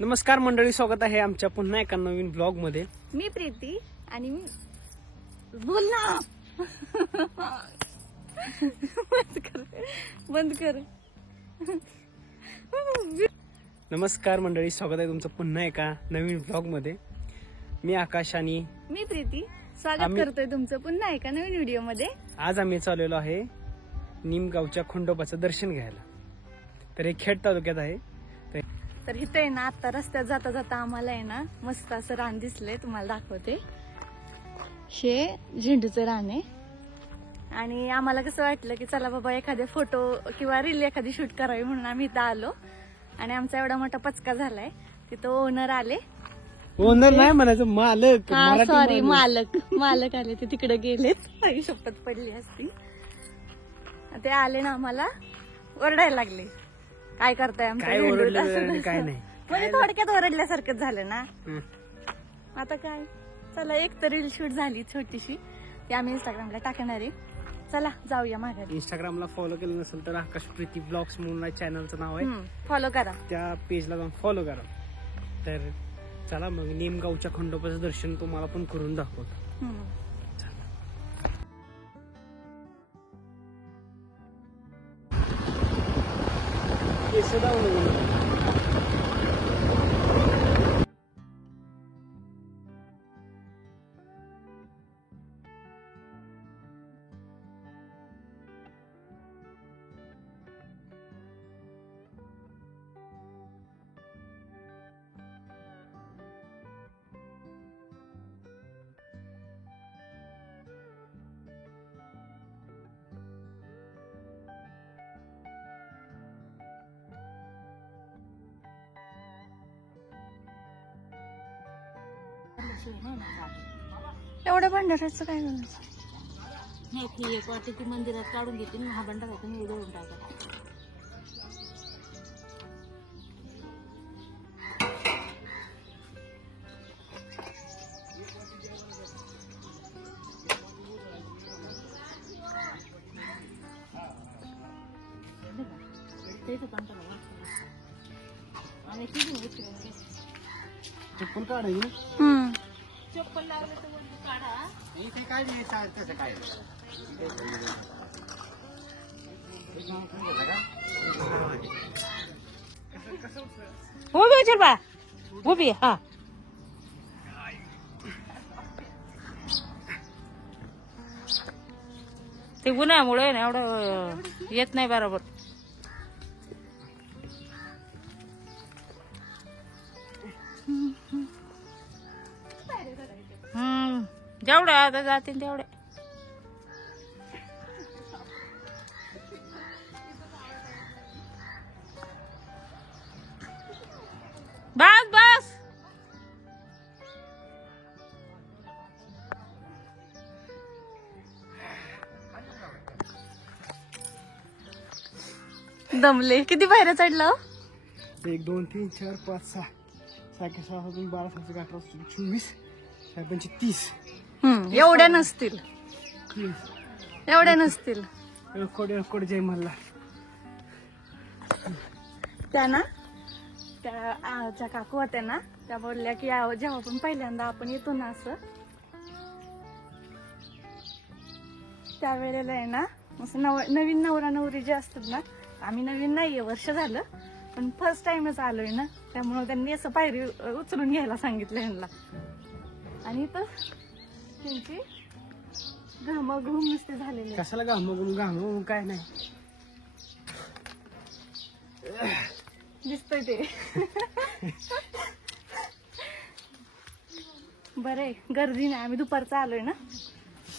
नमस्कार मंडळी, स्वागत आहे आमच्या पुन्हा एका नवीन ब्लॉग मध्ये। मी प्रीती आणि मी बोल ना बंद कर नमस्कार मंडळी, स्वागत आहे तुमचं पुन्हा एका नवीन ब्लॉग मध्ये। मी आकाश आणि मी प्रीती स्वागत करतोय तुमचं पुन्हा एका नवीन व्हिडिओ मध्ये। आज आम्ही चाललेलो आहे निमगावच्या खंडोबाचं दर्शन घ्यायला। तर हे खेड तालुक्यात आहे। तर इथे आहे ना, आता रस्त्यात जाता जाता आम्हाला आहे ना मस्त असं रान दिसलंय, तुम्हाला दाखवते। हे झेंडूचं रान आहे आणि आम्हाला कसं वाटलं की चला बाबा एखादे फोटो किंवा रील एखादी शूट करावी म्हणून आम्ही इथं आलो आणि आमचा एवढा मोठा पचका झालाय। तिथं ओनर आले, ओनर नाही म्हणायचं, मालक। सॉरी, मालक आले, ते तिकडे गेलेत, काही शपथ पडली असती। ते आले ना, आम्हाला ओरडायला लागले, काय करताय आमच्या झेंडूला असं काय नाही, म्हणजे थोडक्यात ओरडल्यासारखंच झालं ना। आता काय, चला एक तर रील शूट झाली छोटीशी, ती आम्ही इंस्टाग्रामला टाकणार आहे। चला जाऊया माघारी। इंस्टाग्रामला फॉलो केलं नसेल तर आकाश प्रीती ब्लॉग्स म्हणून चॅनलचं नाव आहे, फॉलो करा, त्या पेजला जाऊन फॉलो करा। तर चला मग निमगावच्या खंडोबाचं दर्शन तुम्हाला पण करून दाखवतो। एवढं भंडाऱ्याचं काय करायचं? हे एक वाटी ती मंदिरात काढून घेते, हा भंडारा तुम्ही उडवून टाका। आणि चप्पल काढायची, चप्पल लावलं तर काढा। इथे काय नाही, तसं काय उभी चल बा, उभी। हा ते उन्हामुळे ना एवढं येत नाही बरोबर। जेवढे आता जातील तेवढे। बस बस, दमले, किती पायऱ्या चढला? 1 2 3 4 5 6 6 6 12 17 18 24 25 30। एवढ्या नसतील, एवढ्या नसतील। कोड जय मल्ला। त्या ना, त्या काकू होत्या ना, त्या बोलल्या की जेव्हा आपण पहिल्यांदा आपण येतो ना असं, त्यावेळेला आहे ना असं नवीन नवरा नवरी जे असतात ना, आम्ही नवीन नाहीये, वर्ष झालं, पण फर्स्ट टाइमच आलोय ना, त्यामुळे त्यांनी असं पायरी उचलून घ्यायला सांगितलं ह्यांना। आणि तर त्यांची घामाघूम नुसते झालेले। कशाला घाम काय नाही, दिसतंय ते। बरे, गर्दी नाही, आम्ही दुपारचं आलोय ना,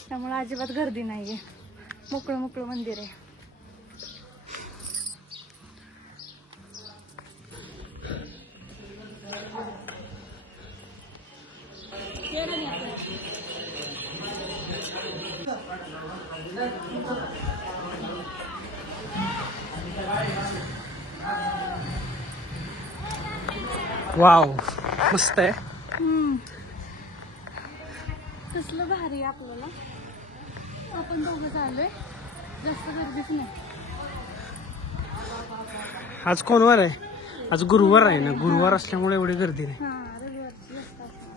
त्यामुळे अजिबात गर्दी नाहीये, मोकळं मोकळं मंदिर आहे। वाव, मस्त आहे। कसलं भारी आपल्याला, आपण दोघं आलोय, जास्त गर्दीच नाही। आज कोण वार आहे? आज गुरुवार आहे ना, गुरुवार असल्यामुळे एवढी गर्दी नाही. हा रविवारची जास्त असणार.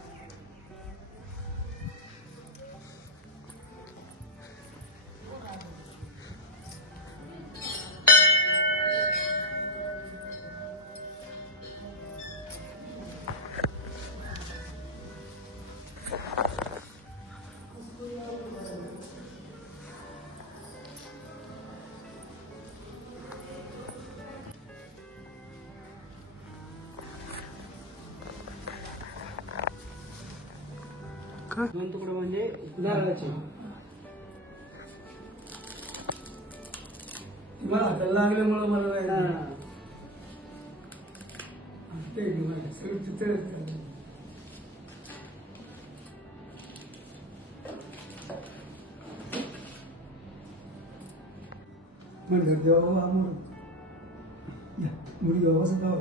दोन तुकडे म्हणजे नारळाचे. मला हाताला लागल्यामुळे मला म्हणजे देवा मुली देवाचं गाव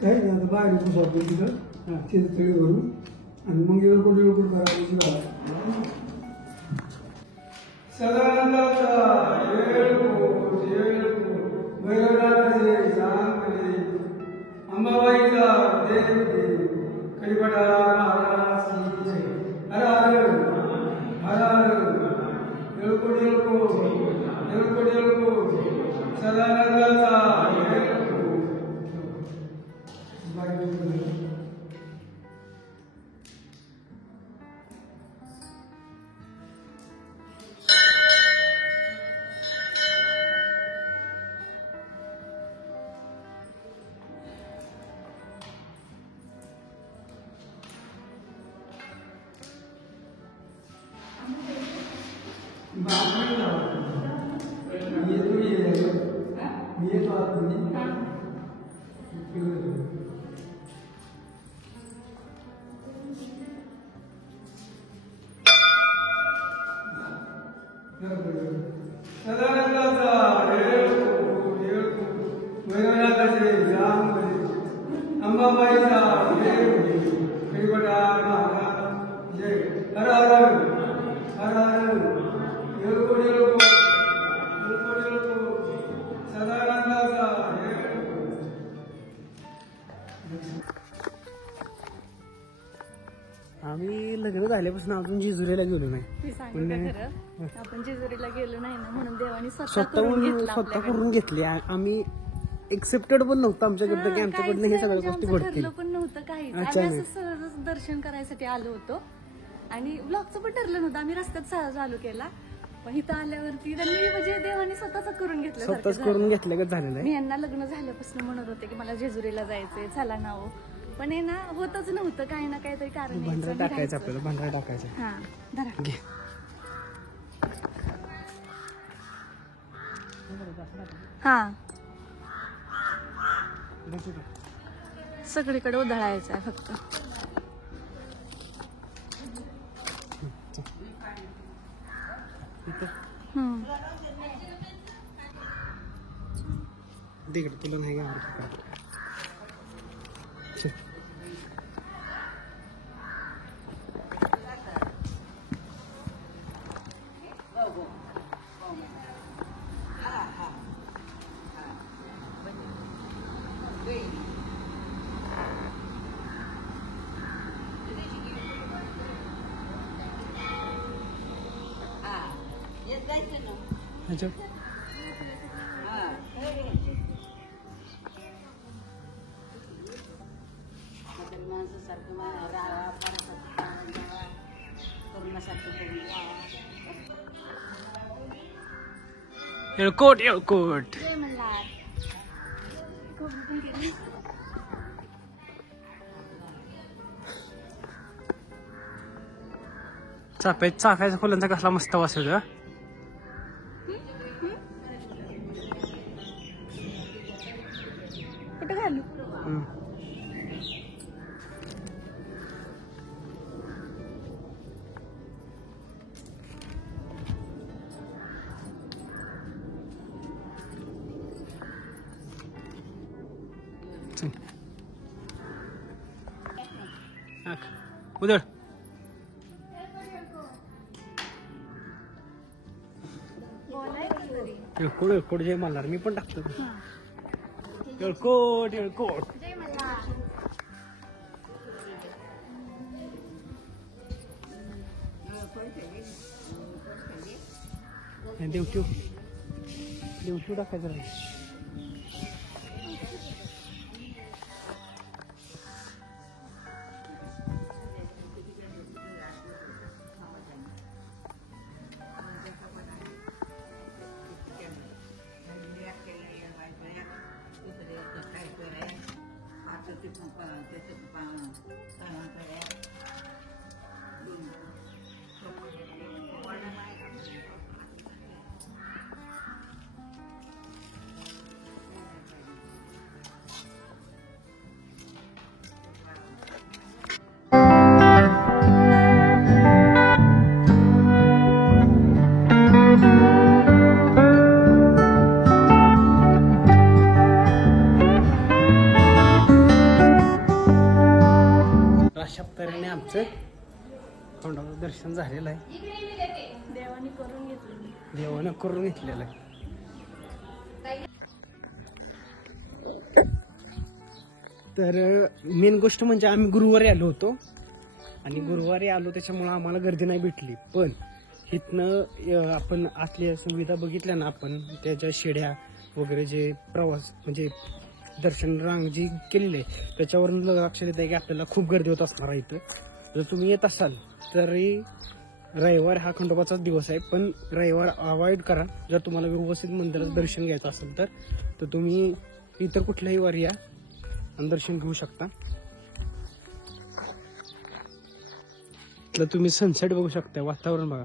काही नाही आता बाहेर आपण तिथं तिथं तळी भरून आणि मग एवढं करायचं. अंबाबाईचा देव करीपडा हर हर हर हर येळको सदानंदाचा अंबाबाईचा जय हर हर हर हर येळको सदानंदाचा. आम्ही लग्न झाल्यापासून अजून जेजुरीला गेलो नाही. मी सांगू का खरं, आपण जेजुरीला गेलो नाही ना म्हणून देवाने स्वतः करून घेतली. आम्ही एक्सेप्टेड पण नव्हतं आमच्याकडनं की आमच्याकडनं हे सगळ्या गोष्टी घडतील. पण नव्हतं काही. आम्ही असं सहजच दर्शन करायसाठी आलो होतो आणि ब्लॉगचं पण ठरलं नव्हतं. आम्ही रस्त्यात सहज चालू केला, पण इथं आल्यावरती त्यांनी म्हणजे देवाने स्वतःच करून घेतलं. स्वतःच करून घेतलं झालेलं आहे. मी यांना लग्न झाल्यापासून म्हणत होते की मला जेजुरीला जायचंय, चला ना हो, पण हे ना होतच नव्हतं. काही ना काहीतरी कारण भांडारा टाकायचं आपल्याला, भांडारा टाकायचं. हा धरा घे. हा सगळीकडे उधळायचं आहे फक्त. तिकडे तुला नाही का अच्छा. येळकोट येळकोट. चाफ्याच्या फुलांचा कसला मस्त वास होता. कुठे घालू? उधळ तिळकोट तिळकोट जय मल्हार मी पण टाकतो तिळकोट तिळकोट. जय मल्हार. देवशिव देवशिव टाकायचं राहील. अशा तऱ्हेने आमचं खंडोबाचं दर्शन झालेलं आहे. देवाने करून घेतलं. देवानं करून घेतलेलं आहे. तर मेन गोष्ट म्हणजे आम्ही गुरुवारी आलो होतो आणि गुरुवारी आलो त्याच्यामुळं आम्हाला गर्दी नाही भेटली. पण इथनं आपण असल्या सुविधा बघितल्या ना, आपण त्याच्या शेड्या वगैरे जे प्रवास म्हणजे दर्शन रांग जी केलेली आहे त्याच्यावरून लक्षात येत आहे की आपल्याला खूप गर्दी होत असणार आहे इथं. जर तुम्ही येत असाल तरी रविवार हा खंडोबाचाच दिवस आहे, पण रविवार अवॉइड करा. जर तुम्हाला व्यवस्थित मंदिराचं दर्शन घ्यायचं असेल तर तुम्ही इतर कुठल्याही वारी या आणि दर्शन घेऊ शकता. तर तुम्ही सनसेट बघू शकता, वातावरण बघा.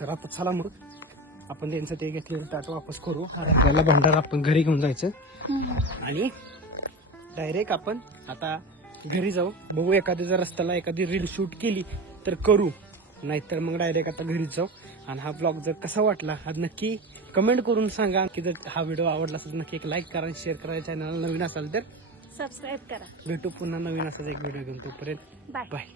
तर आता चला मग आपण त्यांचं ते घेतलेलं ताट वापस करू. राहिलेला भंडारा आपण घरी घेऊन जायचं आणि डायरेक्ट आपण आता घरी जाऊ. बघू एखादी जर रस्त्याला एखादी रील शूट केली तर करू, नाहीतर मग डायरेक्ट आता घरीच जाऊ. आणि हा ब्लॉग जर कसा वाटला हा नक्की कमेंट करून सांगा. की जर हा व्हिडिओ आवडला असेल तर नक्की एक लाईक करा, शेअर करा. चॅनल नवीन असाल तर सबस्क्राईब करा. भेटू पुन्हा नवीन असाच एक व्हिडिओ घेऊन. तोपर्यंत बाय. बाय.